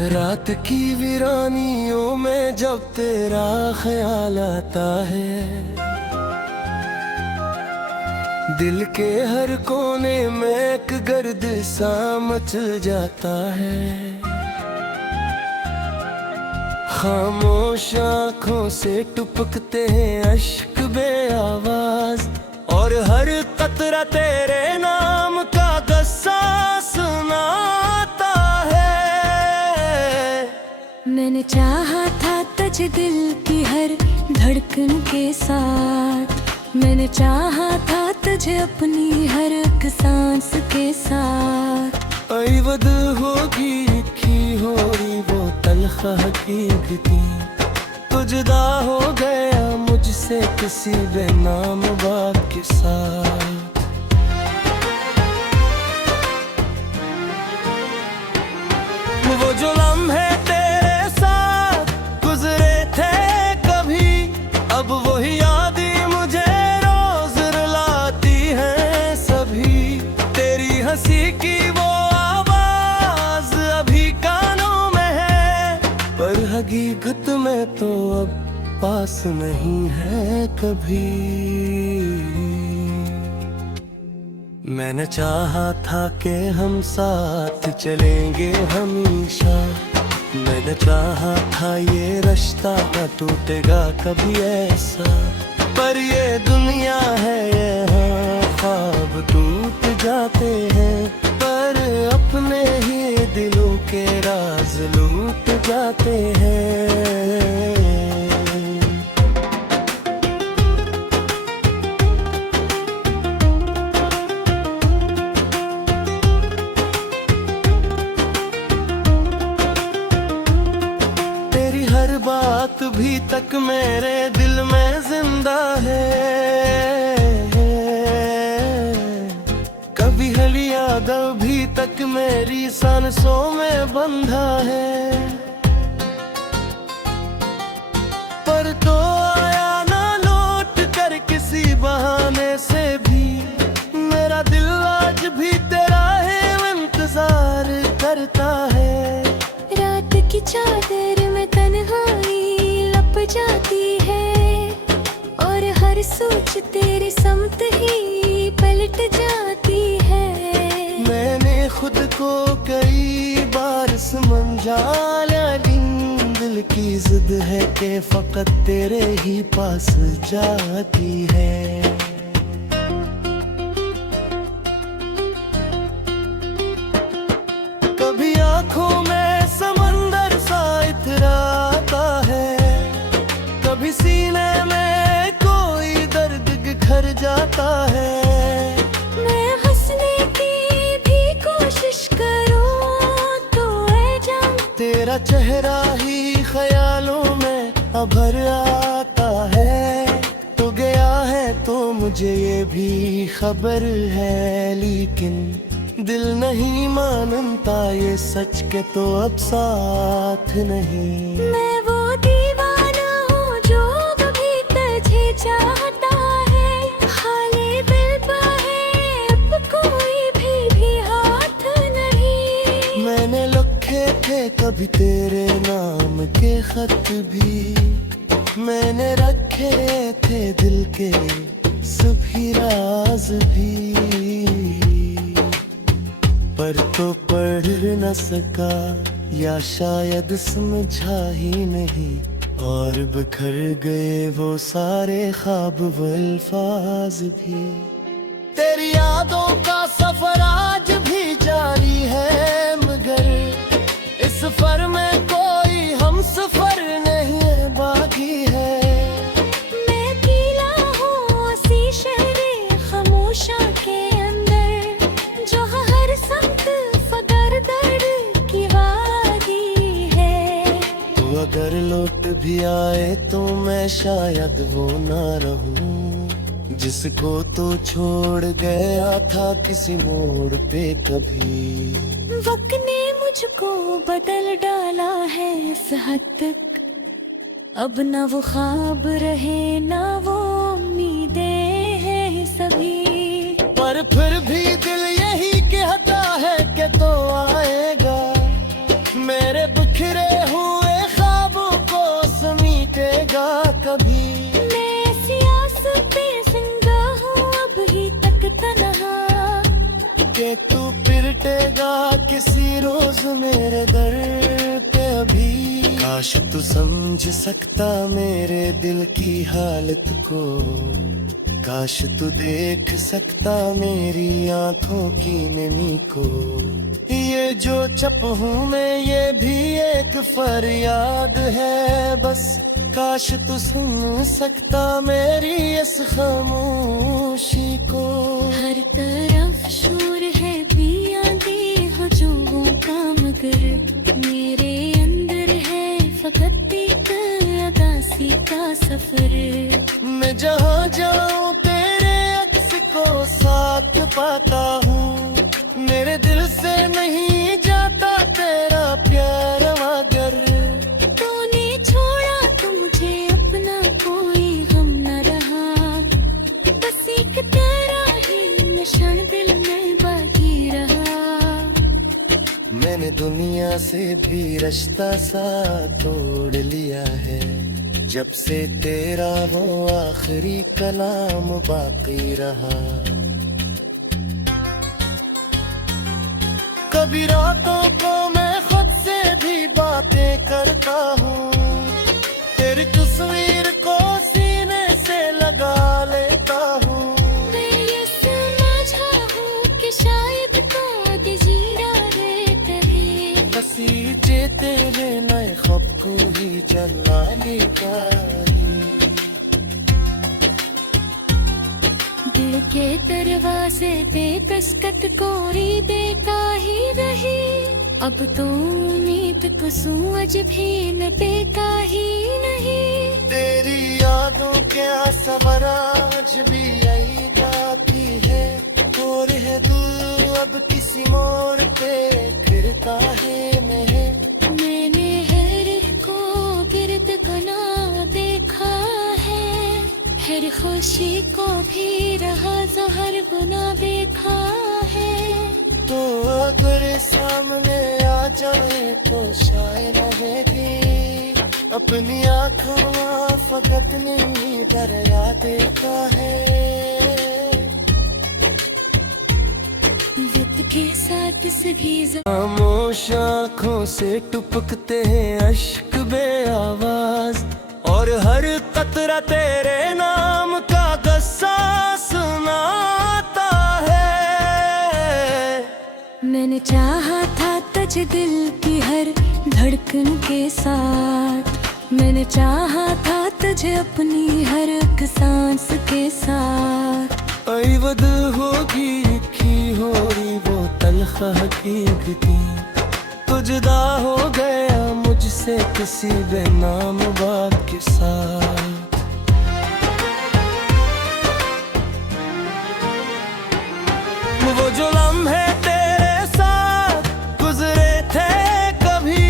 रात की वीरानियों में जब तेरा ख्याल आता है, दिल के हर कोने में एक गर्द सा मचल जाता है। खामोश आँखों से टपकते हैं अश्क बे आवाज, और हर कतरा तेरे नाम का गस्सा सुनाता है। मैंने चाहा था तुझे दिल की हर धड़कन के साथ, मैंने चाहा था तुझे अपनी हर एक सांस के साथ। अवध होगी लिखी होगी वो तलखा हकीकती, तो जुदा हो गया मुझसे किसी बेनाम बात के साथ। वो जो लम्हे तेरे साथ गुजरे थे कभी, अब वही यादें मुझे रोज रुलाती हैं सभी। तेरी हंसी की वो आवाज अभी कानों में है, पर हकीकत में तो अब पास नहीं है कभी। मैंने चाहा था कि हम साथ चलेंगे हमेशा, मैंने चाहा था ये रिश्ता न टूटेगा कभी ऐसा। पर ये दुनिया है यहाँ ख्वाब टूट जाते हैं, पर अपने ही दिलों के राज लूट जाते हैं। हर बात भी तक मेरे दिल में जिंदा है, कभी हर याद भी तक मेरी सांसों में बंधा है। पर तो आया ना लौट कर किसी बहाने से भी, मेरा दिल आज भी तेरा है इंतजार करता है। रात की चादर में तन्हाई लप जाती है, और हर सोच तेरी समत ही पलट जाती है। मैंने खुद को कई बार समझा लिया, दिल की जिद है कि फकत तेरे ही पास जाती है। कभी आँखों में समंदर सा इतराता है, कभी सीने में कोई दर्द बिखर जाता है। मैं हंसने की भी कोशिश करूं तो ऐ जान, तेरा चेहरा ही ख्यालों में अभर आता है। तो गया है तो मुझे ये भी खबर है, लेकिन दिल नहीं मानता ये सच के तो अब साथ नहीं। मैं वो दीवाना हूँ जो कभी तुझे चाहता है, खाली दिल पे है अब कोई भी हाथ नहीं। मैंने लिखे थे कभी तेरे नाम के खत भी, मैंने रखे थे दिल के सभी राज भी, पर तो पढ़ न सका या शायद समझा ही नहीं, और बिखर गए वो सारे ख्वाब वो अल्फाज भी। तेरी यादों का सफर आज भी जारी है, मगर इस सफर में कोई हम सफर नहीं है बाकी है। मैं अकेला हूँ शीशे खामोशा के अंदर, जो हर संग फगर दर्द की वादी है। तू अगर लौट भी आए तो मैं शायद वो ना रहूं, जिसको तो छोड़ गया था किसी मोड़ पे कभी। वक्त ने मुझको बदल डाला है इस हद तक, अब ना वो ख्वाब रहे ना वो उम्मीदें हैं सभी। पर फिर भी दिल यही कहता है कि तो आएगा मेरे किसी रोज मेरे दर पे अभी। काश तू समझ सकता मेरे दिल की हालत को, काश तू देख सकता मेरी आंखों की नमी को। ये जो चप हूँ मैं ये भी एक फरियाद है बस, काश तू सुन सकता मेरी इस खामोशी को। हर तरफ शोर है पिया दे हजूमों का, मगर मेरे अंदर है फकत एक अदासी का सफर। मैं जहाँ जाऊँ तेरे अक्स को साथ पाता हूँ, मेरे दिल से नहीं जाता तेरा प्यार मगर। तूने छोड़ा तो मुझे अपना कोई गम न रहा, बस एक तेरा ही निशान दिल में बाकी रहा। मैंने दुनिया से भी रिश्ता सा तोड़ लिया है, जब से तेरा वो आखिरी कलाम बाकी रहा। कभी रातों को मैं खुद से भी बातें करता हूँ, तेरी तस्वीर को सीने से लगा लेता हूँ। मैं ये समझा हूँ कि शायद खुद जीना रहता है, बसीचे तेरे नए ख्वाब को ही जलाने का ही। दिल के दरवाजे पे दस्तक कोरी बेकाही रही, अब तो उम्मीद कसू आज भी न बेकाही नहीं। तेरी यादों के आसवर आज भी आई जाती है, और है दिल अब किसी मोड़ पे फिरता है मैं। मैंने हर को गिरद गुना देखा है, हर खुशी को भी रहा जहर गुना देखा है। तो अगर सामने आ जाए तो शायद रहेगी, अपनी आँखों में फकत नहीं दरिया देता है। वक्त के साथ सभी खामोश आँखों से टपकते हैं अश्क बे आवाज, और हर कतरा तेरे नाम का गस्सा सुनाता है। मैंने चाहा था तुझे दिल की हर धड़कन के साथ, मैंने चाहा था तुझे अपनी हर एक सांस के साथ। अवध होगी लिखी होगी वो तलखा हकीकती, तो जुदा हो गया मुझसे किसी बेनाम बात के साथ। वो जो लम्हे तेरे साथ गुजरे थे कभी,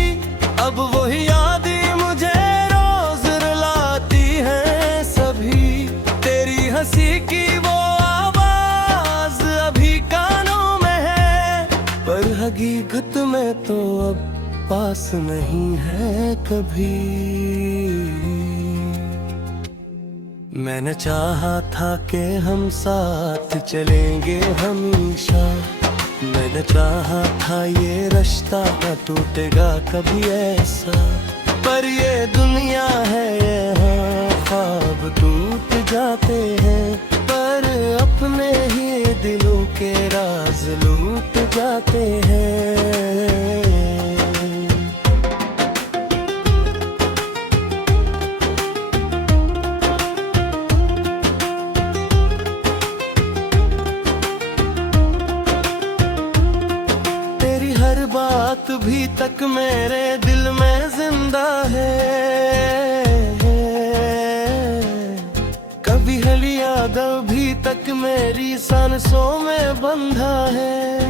अब वही यादें मुझे रोज रुलाती हैं सभी। तेरी हंसी की वो आवाज अभी कानों में है, पर हकीकत में तो अब पास नहीं है कभी। मैंने चाहा था कि हम साथ चलेंगे हमेशा, मैंने चाहा था ये रिश्ता न टूटेगा कभी ऐसा। पर ये दुनिया है यहाँ ख्वाब टूट जाते हैं, पर अपने ही दिलों के राज लूट जाते हैं। बात भी तक मेरे दिल में जिंदा है, कभी हली यादव भी तक मेरी सांसों में बंधा है।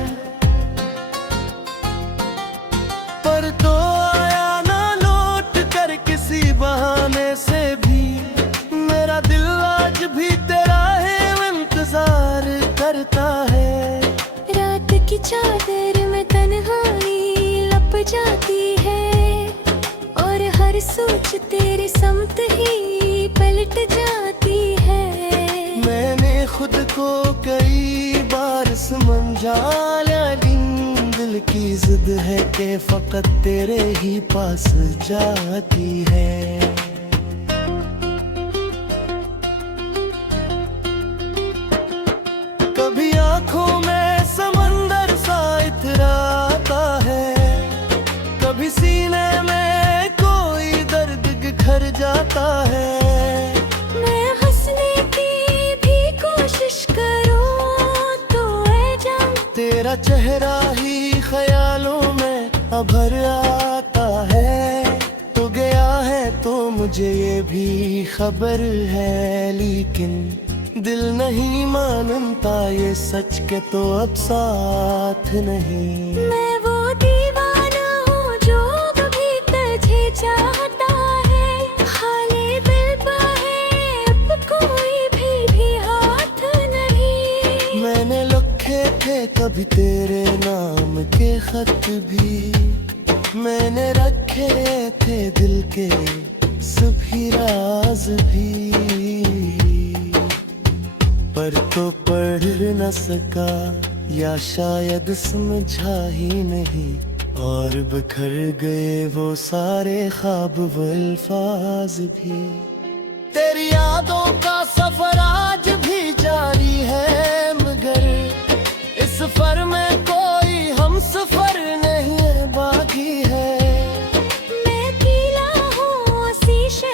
पर तो आया ना लौट कर किसी बहाने से भी, मेरा दिल आज भी तेरा है इंतजार करता है। रात की चादर में तन्हाई लप जाती है, और हर सोच तेरी समत ही पलट जाती है। मैंने खुद को कई बार समझा लिया, दिल की जिद है कि फकत तेरे ही पास जाती है। कभी आंखों में समंदर सा इतराता है, कभी सीने में कोई दर्द बिखर जाता है। मैं हंसने की भी कोशिश करूं तो ऐ जान तेरा चेहरा ही ख्यालों में अभर आता है। तो गया है तो मुझे ये भी खबर है, लेकिन दिल नहीं मानता ये सच के तो अब साथ नहीं। मैं वो दीवाना हूँ जो कभी तुझे चाहता है, हाले दिल पा है अब कोई भी हाथ नहीं। मैंने लिखे थे कभी तेरे नाम के खत भी, मैंने रखे थे दिल के सभी राज भी, पर तो पढ़ न सका या शायद समझा ही नहीं, और बिखर गए वो सारे ख्वाब वो अल्फाज भी। तेरी यादों का सफर आज भी जारी है, मगर इस सफर में कोई हम सफर नहीं बाकी है। मैं अकेला हूँ शीशे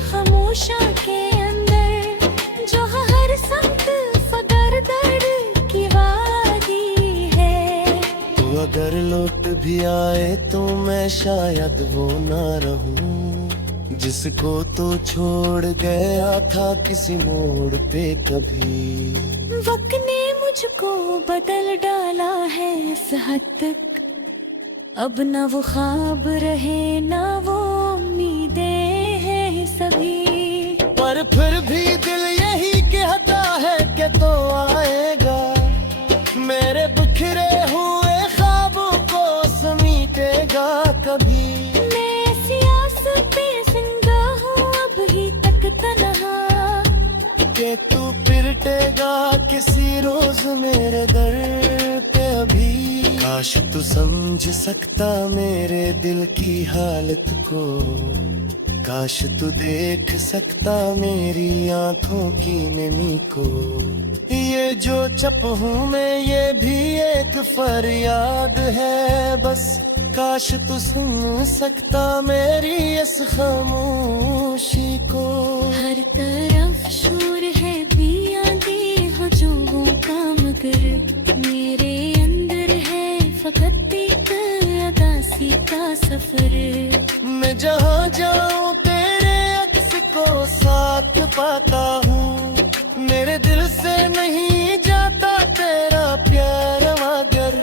खामोशा के अंदर, जो हर संग फगर दर्द की वादी है। तू अगर लौट भी आए तो मैं शायद वो ना रहूं जिसको तो छोड़ गया था किसी मोड़ पे कभी। वक्त ने मुझको बदल डाला है इस हद तक, अब न वो ख्वाब रहे न वो उम्मीदें हैं सभी। पर फिर भी दिल यही कहता है कि तो आएगा, मेरे बिखरे हुए ख्वाबों को समेटेगा कभी। मैं सियास पे जिंदा हूँ अब ही तक तन्हा, कि तू पिरटेगा किसी रोज मेरे दर पे अभी। काश तू समझ सकता मेरे दिल की हालत को, काश तू देख सकता मेरी आंखों की नमी को। ये जो चप हूँ मैं ये भी एक फरियाद है बस, काश तू सुन सकता मेरी इस खामोशी को। हर तरफ शोर है आंधी हजूमों का, मगर मेरे अंदर है फकत एक अदासी का सफर। मैं जहाँ जाऊँ तेरे अक्स को साथ पाता हूँ, मेरे दिल से नहीं जाता तेरा प्यार मगर।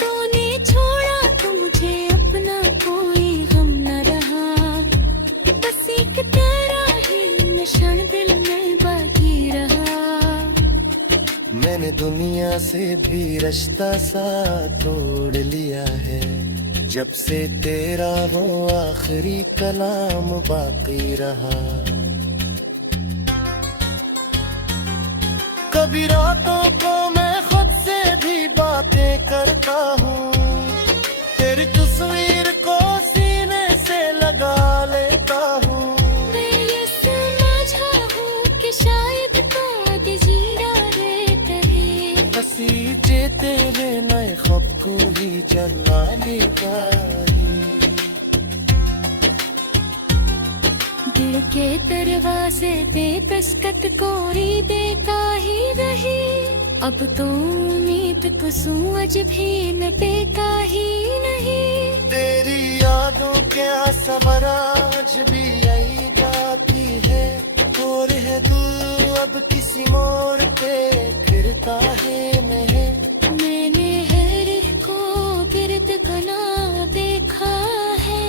तूने छोड़ा तो मुझे अपना कोई गम न रहा, बस एक तेरा ही निशान दिल में बाकी रहा। मैंने दुनिया से भी रिश्ता सा तोड़ लिया है, जब से तेरा वो आखिरी कलाम बाकी रहा। कभी रातों को मैं खुद से भी बातें करता हूँ, तेरी तस्वीर को सीने से लगा लेता हूँ। मैं ये समझा हूँ कि शायद बाद जीना रहता है, बसीचे तेरे नए ख्वाब को ही जला लेगा ही। दिल के दरवाजे पे दस्तक कोरी देता ही रही, अब तो उम्मीद कसू आज भी न देता ही नहीं। तेरी यादों के आसवर आज भी आई जाती है, और है दिल अब किसी मोड़ पे फिरता है नहीं। मैंने हर को गिरद गना देखा है,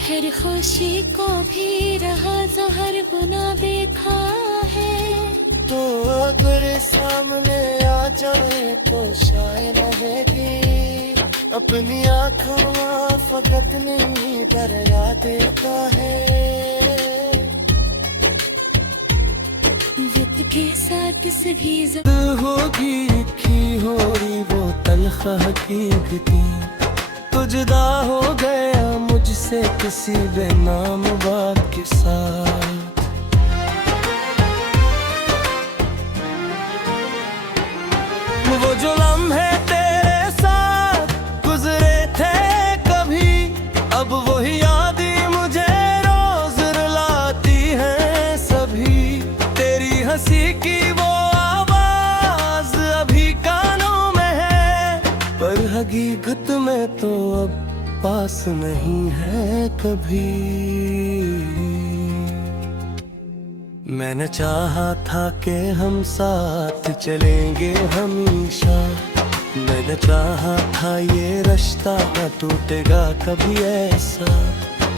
हर खुशी को भी रहा जहर गुना देखा है। तो अगर सामने आ जाए तो शायद रहेगी, अपनी आँखों फकत नहीं दरिया देता है। वक्त के साथ सभी होगी लिखी होगी वो तलखा हकीकती। तो जुदा हो गया मुझसे किसी बेनाम बात के साथ। वो जो लम्हे तेरे साथ गुजरे थे कभी, अब वही यादें मुझे रोज रुलाती हैं सभी। तेरी हंसी की वो आवाज अभी कानों में है, पर हकीकत में तो अब पास नहीं है कभी। मैंने चाहा था कि हम साथ चलेंगे हमेशा, मैंने चाहा था ये रिश्ता न टूटेगा कभी ऐसा।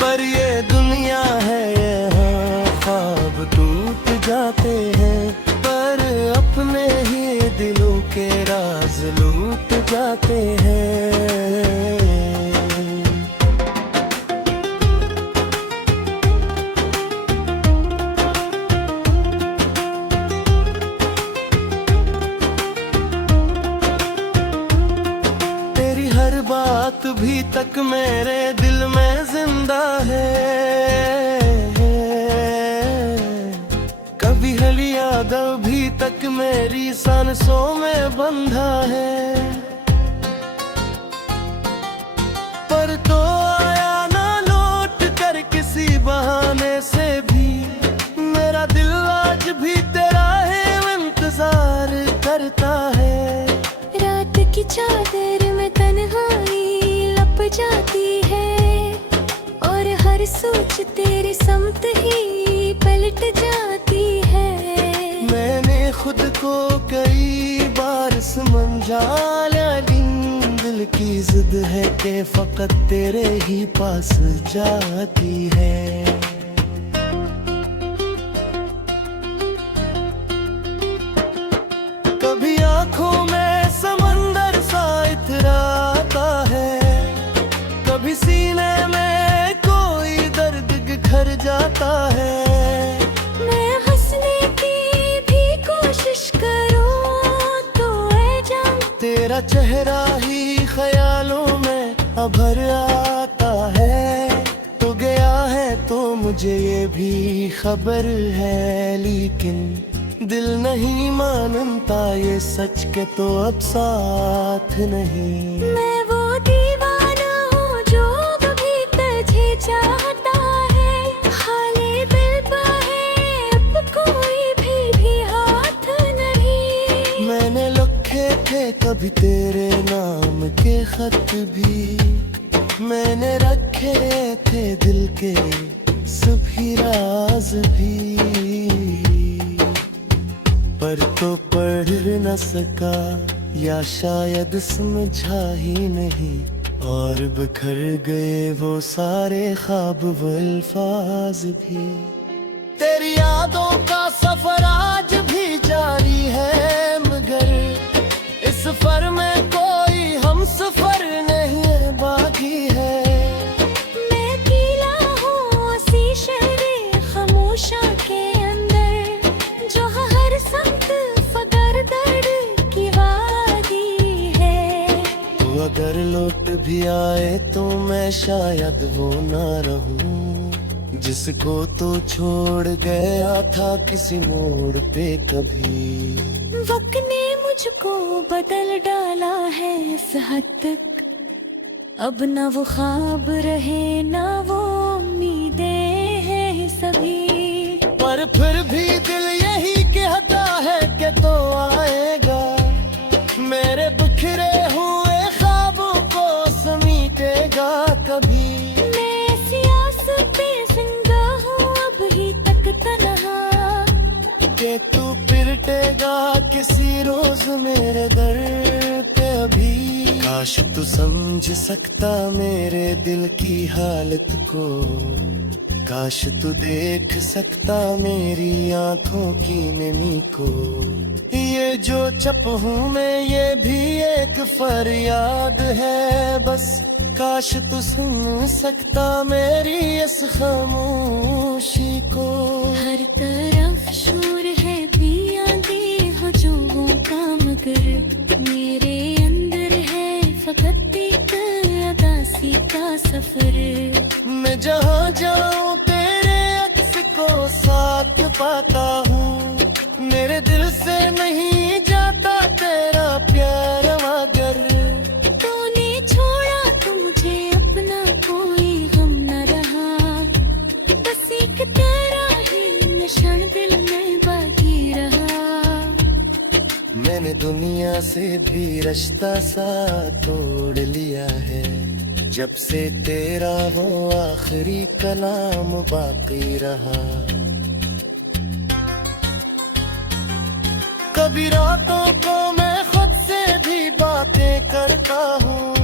पर ये दुनिया है यहाँ ख्वाब टूट जाते हैं, पर अपने ही दिलों के राज लूट जाते हैं। बात भी तक मेरे दिल में जिंदा है, कभी हली याद भी तक मेरी सांसों में बंधा है। पर तो आया ना लौट कर किसी बहाने से भी, मेरा दिल आज भी तेरा है इंतजार करता है। रात की चादर में तन्हाई लप जाती है, और हर सोच तेरी समत ही पलट जाती है। मैंने खुद को कई बार समझा लिया, दिल की जिद है कि फकत तेरे ही पास जाती है। कभी आंखों में समंदर सा इतराता है, कभी सीने में कोई दर्द बिखर जाता है। मैं हंसने की भी कोशिश करूं तो ऐ जान, तेरा चेहरा ही ख्यालों में अभर आता है। तो गया है तो मुझे ये भी खबर है, लेकिन दिल नहीं मानता ये सच के तो अब साथ नहीं। मैं वो दीवाना हूँ जो कभी तुझे चाहता है, हाले दिल पर है अब कोई भी हाथ नहीं। मैंने लिखे थे कभी तेरे नाम के खत भी, मैंने रखे थे दिल के सभी राज भी, पर तो पढ़ न सका या शायद समझा ही नहीं, और बिखर गए वो सारे ख्वाब वो अल्फाज भी। तेरी यादों का सफर आज भी जारी है, मगर इस सफर में कोई हम सफर नहीं बाकी है। मैं अकेला हूँ उसी शहर खामोशा के अंदर, जो हर संत फगर दर्द की वादी है। तू अगर लौट भी आए तो मैं शायद वो ना रहूं, जिसको तो छोड़ गया था किसी मोड़ पे कभी। वक्त ने मुझको बदल डाला है इस हद तक, अब ना वो ख्वाब रहे ना वो उम्मीदें हैं सभी। पर फिर भी दिल यही कहता है कि तो आएगा, मेरे बिखरे हुए ख्वाबों को समेटेगा कभी। मैं सियास पे जिंदा हूँ अब ही तक तन्हा, कि तू पिरटेगा किसी रोज मेरे दर पे अभी। काश तू समझ सकता मेरे दिल की हालत को, काश तू देख सकता मेरी आंखों की नमी को। ये जो चप हूँ मैं ये भी एक फरियाद है बस, काश तू सुन सकता मेरी इस खामोशी को। हर तरफ शोर है पिया दे हजूमों का, मगर मेरे अंदर है फकत एक अदा सी फिर। मैं जहाँ जाऊँ तेरे अक्स को साथ पाता हूँ, मेरे दिल से नहीं जाता तेरा प्यार मगर। तूने छोड़ा तो मुझे अपना कोई गम न रहा, बस एक तेरा ही निशान दिल में बाकी रहा। मैंने दुनिया से भी रिश्ता सा तोड़ लिया है, जब से तेरा वो आखिरी कलाम बाकी रहा। कभी रातों को मैं खुद से भी बातें करता हूँ,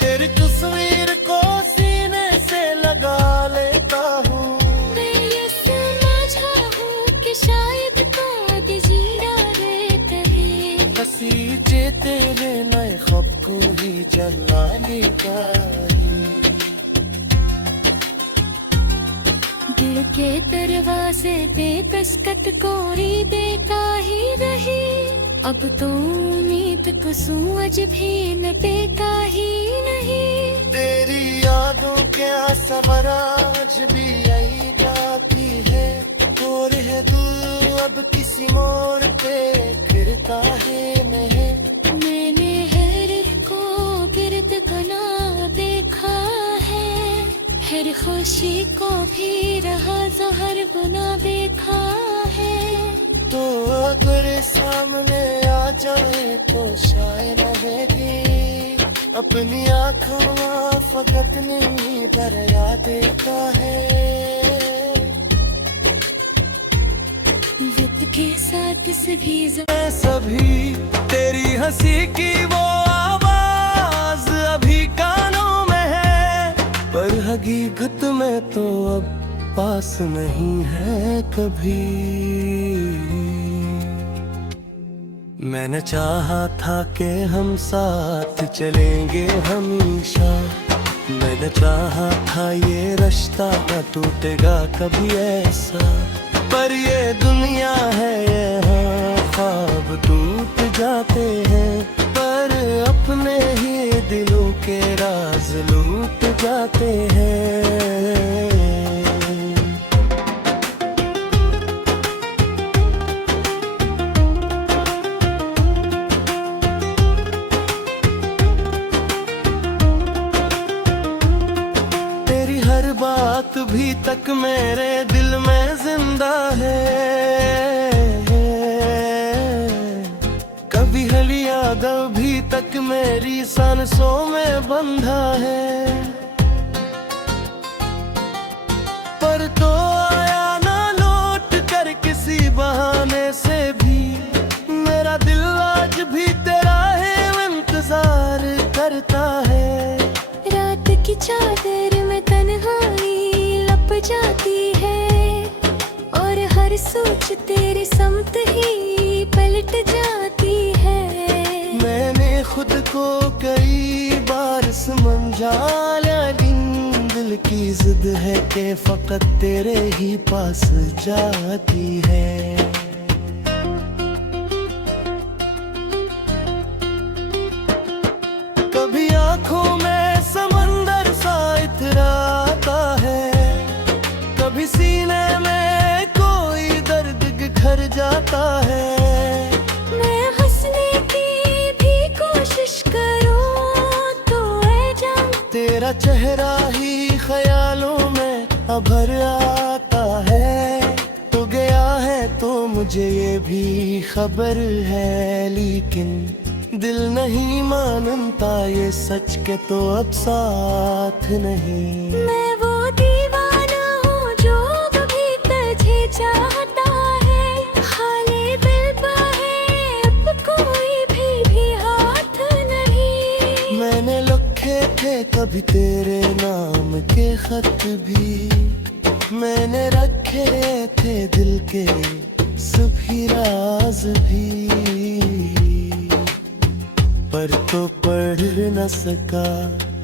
तेरी तस्वीर को सीने से लगा लेता हूँ। मैं ये समझा हूँ कि शायद बाद जीना रहता है, बसीचे तेरे नए ख्वाब को ही जलाने का ही। दिल के दरवाजे पे दस्तक कोरी देता ही रही, अब तो उम्मीद को सूझ भी न देता ही नहीं। तेरी यादों के आसवर आज भी आई जाती है, और है दिल अब किसी मोड़ पे फिरता है नहीं। मैंने हर को गिरद गना देखा है, हर खुशी को भी रहा जहर गुना देखा है। तो अगर सामने आ जाए तो शायद भी अपनी आँखों में फकत नहीं दरिया देता है। वक्त के साथ सभी तेरी हंसी की वो आवाज अभी कानों में है, पर हकीकत में तो अब पास नहीं है कभी। मैंने चाहा था कि हम साथ चलेंगे हमेशा, मैंने चाहा था ये रिश्ता न टूटेगा कभी ऐसा, पर ये दुनिया है यहाँ ख्वाब टूट जाते हैं, पर अपने ही दिलों के राज लूट जाते हैं। तेरी हर बात भी तक मेरे दिल में जिंदा है, कभी हर याद भी तक मेरी सांसों में बंधा है। पर तो आया ना लौट कर किसी बहाने से भी, मेरा दिल आज भी तेरा है इंतजार करता है। रात की चादर में तन्हाई लप जाती है, और हर सोच तेरी समत ही पलट जाती है। मैंने खुद को कई बार समझा लिया, दिल की जिद है कि फकत तेरे ही पास जाती है। कभी आंखों में समंदर सा इतराता है, कभी सीने में कोई दर्द घर जाता है। मैं हंसने की भी कोशिश करूं तो ऐ जान, तेरा चेहरा ही ख्यालों में अभर आता है। तो गया है तो मुझे ये भी खबर है, लेकिन दिल नहीं मानता ये सच के तो अब साथ नहीं। मैं वो दीवाना हूँ जो कभी तुझे चाहता है, खाली दिल पे है अब कोई भी हाथ नहीं। मैंने लिखे थे कभी तेरे नाम के खत भी, मैंने रखे थे दिल के सभी राज भी, पर तो पढ़ न सका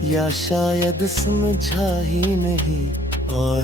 या शायद समझा ही नहीं। और